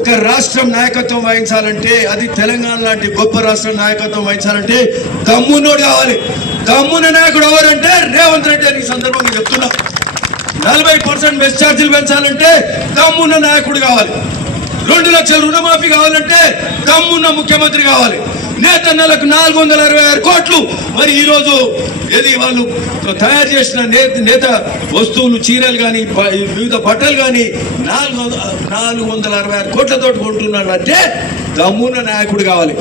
ఒక రాష్ట్రం నాయకత్వం వహించాలంటే, అది తెలంగాణ లాంటి గొప్ప రాష్ట్రం నాయకత్వం వహించాలంటే దమ్మునోడు కావాలి. దమ్మున నాయకుడు ఎవరంటే రేవంత్ రెడ్డి అని సందర్భంగా చెప్తున్నా. 40% బెస్ ఛార్జీలు పెంచాలంటే దమ్మున్న నాయకుడు కావాలి. 2 లక్షల రుణమాఫీ కావాలంటే దమ్మున్న ముఖ్యమంత్రి కావాలి. నేతన్నలకు 466 కోట్లు. మరి ఈరోజు ఏది వాళ్ళు తయారు చేసిన నేత వస్తువులు, చీరలు కానీ వివిధ బట్టలు కానీ 466 కోట్లతో కొంటున్నాడంటే దమ్మున్న నాయకుడు కావాలి.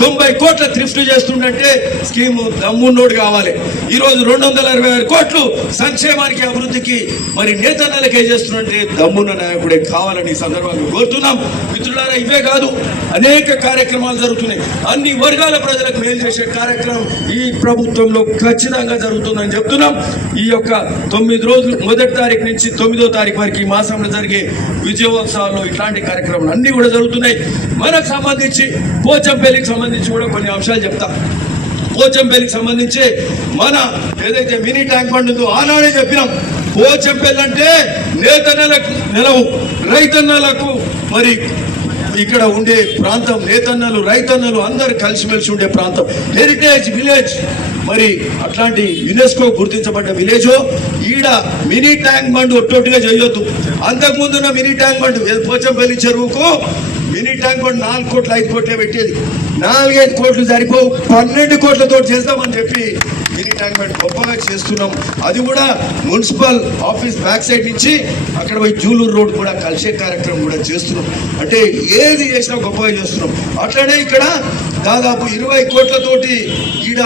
90 కోట్ల థ్రిఫ్ట్ చేస్తుండంటే స్కీము దమ్మున్నోడు కావాలి. ఈరోజు 266 కోట్లు సంక్షేమానికి, అభివృద్ధికి మరి నేతన్నలకే చేస్తుంటే దమ్మున్న నాయకుడే కావాలని సందర్భంగా కోరుతున్నాం. మిత్రులారా, ఇవే కాదు, అనేక కార్యక్రమాలు జరుగుతున్నాయి. అన్ని వర్గాల ప్రజలకు మేలు చేసే కార్యక్రమం ఈ ప్రభుత్వంలో ఖచ్చితంగా జరుగుతుందని చెప్తున్నాం. ఈ యొక్క 9 రోజులు, 1వ తారీఖు నుంచి 9వ తారీఖు వరకు ఈ మాసంలో జరిగే విజయోత్సవాల్లో ఇట్లాంటి కార్యక్రమాలు అన్ని కూడా జరుగుతున్నాయి. మనకు సంబంధించి పోచంపల్లికి సంబంధించి కూడా కొన్ని అంశాలు చెప్తా. పోచంపల్లికి సంబంధించి మన ఏదైతే మినీ ట్యాంక్ బండ్ ఉందో ఆనాడే చెప్పినాం. పోచంపల్లి అంటే నేతన్నలకు నెలవు, రైతన్నలకు మరి ఇక్కడ ఉండే ప్రాంతం, నేతన్నలు రైతన్నలు అందరు కలిసిమెలిసి ఉండే ప్రాంతం, హెరిటేజ్ విలేజ్. మరి అట్లాంటి యునెస్కో గుర్తించబడ్డ విలేజ్. ఈడ మినీ ట్యాంక్ బండ్ ఒట్టొట్టుగా చేయొద్దు. అంతకుముందున్న మినీ ట్యాంక్ బండ్ పోచంపల్లి చెరువుకు మినీ ట్యాంక్ బండ్ 4 కోట్లు 5 కోట్లే పెట్టేది. 4-5 కోట్లు సరిపోవు, 12 కోట్లతో చేస్తామని చెప్పి మినీ ట్యాంక్ బండ్ గొప్పగా చేస్తున్నాం. అది కూడా మున్సిపల్ ఆఫీస్ బ్యాక్ సైడ్ నుంచి అక్కడ పోయి జూలూరు రోడ్ కూడా కలిసే కార్యక్రమం కూడా చేస్తున్నాం. అంటే ఏది చేసినా గొప్పగా చేస్తున్నాం. అట్లనే ఇక్కడ దాదాపు 20 కోట్లతోటి ఈడ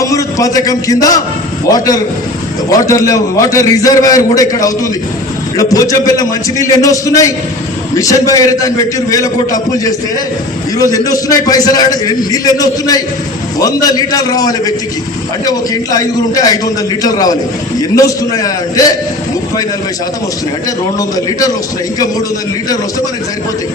అమృత్ పథకం కింద వాటర్ రిజర్వాయర్ కూడా ఇక్కడ అవుతుంది. ఇక్కడ పోచంపల్లి మంచినీళ్ళు ఎన్నో వస్తున్నాయి. మిషన్ భగీరథ అని పెట్టి 1000 కోట్ల అప్పులు చేస్తే ఈరోజు ఎన్ని వస్తున్నాయి పైసలు, నీళ్ళు ఎన్ని వస్తున్నాయి? 100 లీటర్లు రావాలి వ్యక్తికి. అంటే ఒక ఇంట్లో 5 ఉంటే 500 లీటర్లు రావాలి. ఎన్ని వస్తున్నాయా అంటే 30-40% వస్తున్నాయి. అంటే 200 లీటర్లు వస్తున్నాయి. ఇంకా 300 లీటర్లు వస్తే మనకి సరిపోతాయి.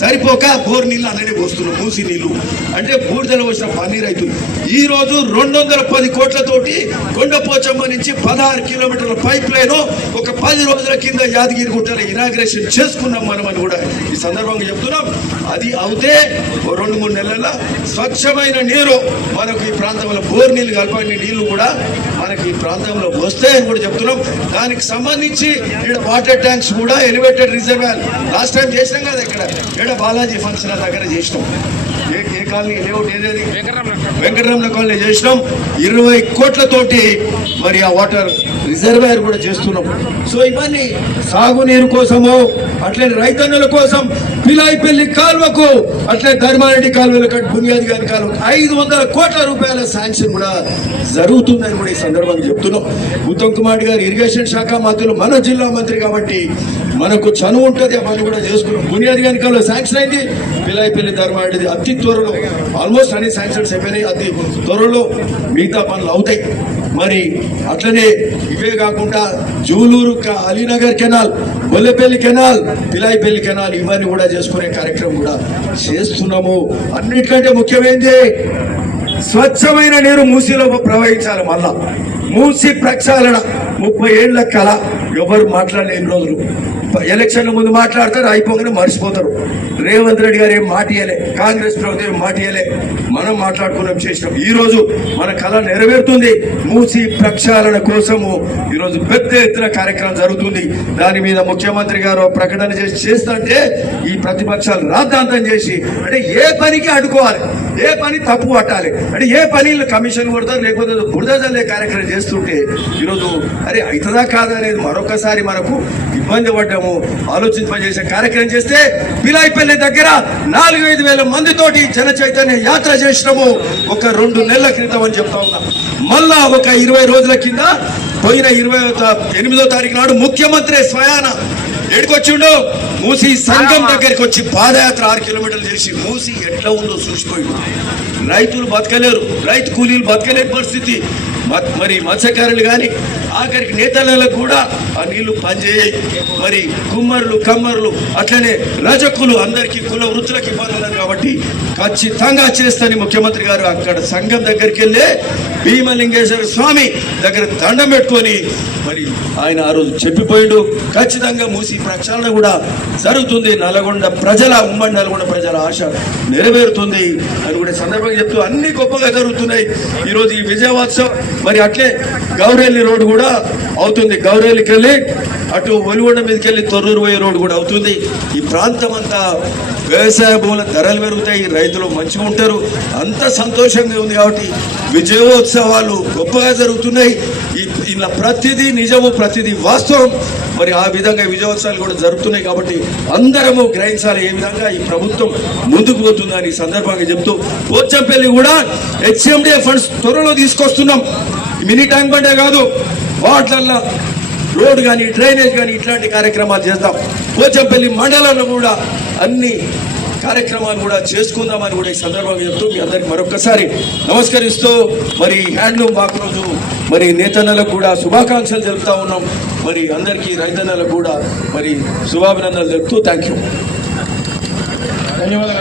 సరిపోక బోర్ నీళ్ళు అలానే పోస్తున్నాం, మూసి నీళ్ళు. అంటే బూడిదలో వచ్చిన పన్నీరు అవుతుంది. ఈ రోజు 210 కోట్లతోటి కొండపోచమ్మ నుంచి 16 కిలోమీటర్ల పైప్ లైన్ ఒక 10 రోజుల కింద యాదగిరి గుట్టలో ఇనాగ్రేషన్ చేసుకున్నాం మనం అని కూడా ఈ సందర్భంగా చెప్తున్నాం. అది అవుతే 2-3 నెలల స్వచ్ఛమైన నీరు మనకు ఈ ప్రాంతంలో బోర్ నీళ్ళు కలపని నీళ్లు కూడా మనకి ఈ ప్రాంతంలో వస్తాయని కూడా చెప్తున్నాం. దానికి సంబంధించి ఇక్కడ వాటర్ ట్యాంక్స్ కూడా ఎలివేటెడ్ రిజర్వాయర్ లాస్ట్ టైం చేసినాం కదా. ఇక్కడ బాలాజీ ఫంక్షన్ దగ్గర చేసినాం. ఏ కాలనీ లేఅవుట్ ఏదేది వెంకటరమణ కాలనీ చేసినాం. 20 కోట్లతోటి మరి ఆ వాటర్ రిజర్వాయర్ కూడా చేస్తున్నాం. సో ఇవన్నీ సాగునీరు కోసము, అట్లనే రైతన్నుల కోసం పిలాయిపల్లి కాలువకు, అట్లే ధర్మారెడ్డి కాలువల కట్ బునియాది గారి కాలువకు 500 కోట్ల రూపాయల శాంక్షన్ కూడా జరుగుతుందని కూడా ఈ సందర్భంగా చెప్తున్నాం. ఉత్తమ్ కుమార్ గారు ఇరిగేషన్ శాఖ మంత్రులు, మన జిల్లా మంత్రి కాబట్టి మనకు చనువు ఉంటుంది. అవన్నీ కూడా చేసుకున్నాం. బునియాది గారి కాలువ శాంక్షన్ అయింది. పిలాయిపల్లి ధర్మారెడ్డిది అతి త్వరలో ఆల్మోస్ట్ అన్ని శాంక్షన్స్ అయిపోయినాయి. అతి త్వరలో మిగతా పనులు అవుతాయి. మరి అట్లనే ఇవే కాకుండా Juluru Alinagar canal, Bollepalli canal, Pilaipalli canal ఇవన్నీ కూడా చేసుకునే కార్యక్రమం కూడా చేస్తున్నాము. అన్నిటికంటే ముఖ్యమైనది స్వచ్ఛమైన నీరు మూసీలో ప్రవహించాలి. మళ్ళా మూసీ ప్రక్షాళన 30 ఏళ్ల కళ. ఎవరు మాట్లాడలేని రోజులు. ఎలక్షన్ల ముందు మాట్లాడతారు, అయిపోగానే మర్చిపోతారు. రేవంత్ రెడ్డి గారు ఏం మాట ఇయ్యలే, కాంగ్రెస్ ప్రభుత్వం ఏం మాట ఇయ్యలే. మనం మాట్లాడుకున్నాం, చేసినాం. ఈ రోజు మన కళ నెరవేరుతుంది. మూసీ ప్రక్షాళన కోసము ఈరోజు పెద్ద ఎత్తున కార్యక్రమం జరుగుతుంది. దాని మీద ముఖ్యమంత్రి గారు ప్రకటన చేస్తుంటే ఈ ప్రతిపక్షాలు రాద్ధాంతం చేసి, అంటే ఏ పనికి అడ్డుకోవాలి, ఏ పని తప్పు పట్టాలి, అంటే ఏ పనిలో కమిషన్ కొడతారు, లేకపోతే బురద జల్లే కార్యక్రమం చేస్తుంటే ఈరోజు అరే అవుతుందా కాదా అనేది మరొకసారి మనకు ఇబ్బంది పడ్డాము. ఆలోచింపజేసే కార్యక్రమం చేస్తే పిలాయిపల్లి దగ్గర 4-5 వేల మందితోటి జన చైతన్య యాత్ర చేసినాము ఒక 2 నెలల క్రితం అని చెప్తా ఉన్నా. మళ్ళా ఒక 20 రోజుల కింద పోయిన 28వ తారీఖు నాడు ముఖ్యమంత్రి స్వయాన ఎడుకొచ్చిండు, మూసి సంఘం దగ్గరికి వచ్చి పాదయాత్ర 6 కిలోమీటర్లు చేసి మూసి ఎట్లా ఉందో చూసిపోయిండు. రైతులు బతకలేరు, రైతు కూలీలు బతకలేని పరిస్థితి. మరి మత్స్యకారులు కానీ ఆఖరికి నేతలకు కూడా ఆ నీళ్లు పనిచేయాయి. మరి కుమ్మరులు, కమ్మరులు, అట్లనే రజకులు అందరికీ కుల వృత్తులకు ఇవ్వాలి కాబట్టి ఖచ్చితంగా చేస్తని ముఖ్యమంత్రి గారు అక్కడ సంఘం దగ్గరికి వెళ్ళి భీమలింగేశ్వర స్వామి దగ్గర దండం పెట్టుకొని మరి ఆయన ఆ రోజు చెప్పిపోయిండు. ఖచ్చితంగా మూసి ప్రక్షాళన కూడా జరుగుతుంది. నల్గొండ ప్రజల ఉమ్మడి నల్గొండ ప్రజల ఆశ నెరవేరుతుంది అని కూడా సందర్భంగా చెప్తూ అన్ని గొప్పగా జరుగుతున్నాయి ఈరోజు ఈ విజయోత్సవం. మరి అట్లే గౌరెల్లి రోడ్డు కూడా అవుతుంది. గౌరెల్లికి వెళ్ళి అటు ఒలిగొండ మీదకి వెళ్ళి తొర్రూరు పోయే రోడ్డు కూడా అవుతుంది. ఈ ప్రాంతం అంతా వ్యవసాయ భూముల ధరలు పెరుగుతాయి, రైతులు మంచిగా ఉంటారు, అంత సంతోషంగా ఉంది. కాబట్టి విజయోత్సవాలు గొప్పగా జరుగుతున్నాయి. ఇలా ప్రతిదీ నిజము, ప్రతిదీ వాస్తవం. మరి ఆ విధంగా విజయోత్సవాలు కూడా జరుగుతున్నాయి. కాబట్టి అందరము గ్రహించాలి ఏ విధంగా ఈ ప్రభుత్వం ముందుకు పోతుందని ఈ సందర్భంగా చెప్తూ, పోచంపల్లి కూడా హెచ్ఎండిఏ ఫండ్స్ త్వరలో తీసుకొస్తున్నాం. మినీ ట్యాంక్ బండే కాదు, వాటిల్లో రోడ్ కానీ డ్రైనేజ్ కానీ ఇట్లాంటి కార్యక్రమాలు చేద్దాం. పోచంపల్లి మండలంలో కూడా అన్ని కార్యక్రమాలు కూడా చేసుకుందామని కూడా ఈ సందర్భంగా చెప్తూ మీ అందరికి మరొకసారి నమస్కరిస్తూ మరి హ్యాండ్లూమ్ బాక్ రోజు మరి నేతన్నలకు కూడా శుభాకాంక్షలు తెలుపుతా ఉన్నాం. మరి అందరికీ రైతన్నలకు కూడా మరి శుభాభినందనలు తెలుపుతూ థ్యాంక్ యూ. ధన్యవాదాలు.